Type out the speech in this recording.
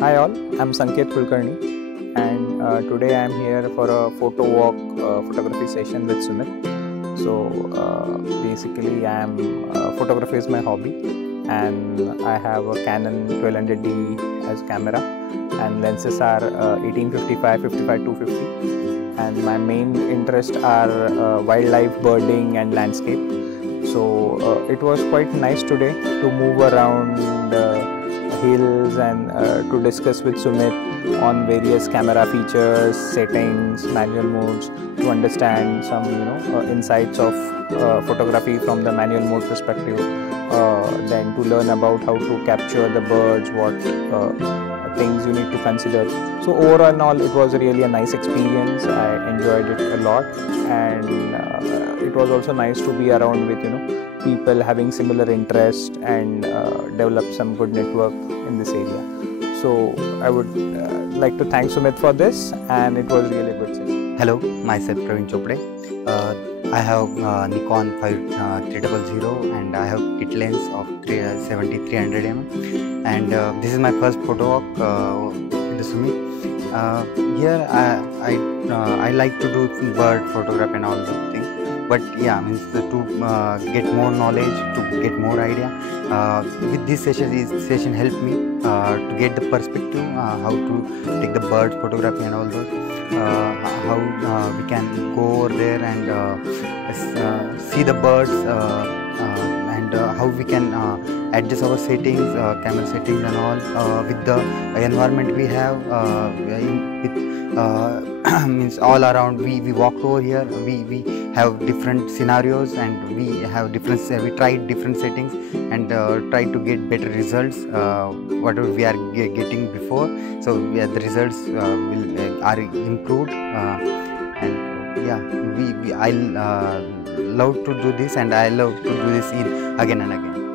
Hi all, I'm Sanket Kulkarni and today I'm here for a photo walk photography session with Sumit. So basically photography is my hobby and I have a Canon 1200D as camera and lenses are 1855, 55, 250 and my main interests are wildlife, birding and landscape. So it was quite nice today to move around hills and to discuss with Sumit on various camera features, settings, manual modes, to understand some insights of photography from the manual mode perspective, then to learn about how to capture the birds, what things you need to consider. So overall it was really a nice experience. I enjoyed it a lot and it was also nice to be around with people having similar interest and develop some good network in this area. So I would like to thank Sumit for this and it was really a good session. Hello, myself Praveen Chopde. I have Nikon 5300 and I have kit lens of 70-300mm and this is my first photo walk with Sumit. Here I like to do bird photography and all those things. But yeah, means to get more knowledge, to get more idea. With this session helped me to get the perspective, how to take the bird photography and all those. How we can go over there and see the birds and how we can adjust our settings, camera settings and all with the environment we have. Means all around we walk over here, we have different scenarios and we tried different settings and try to get better results whatever we are getting before. So the results are improved and yeah, I love to do this and I love to do this again and again.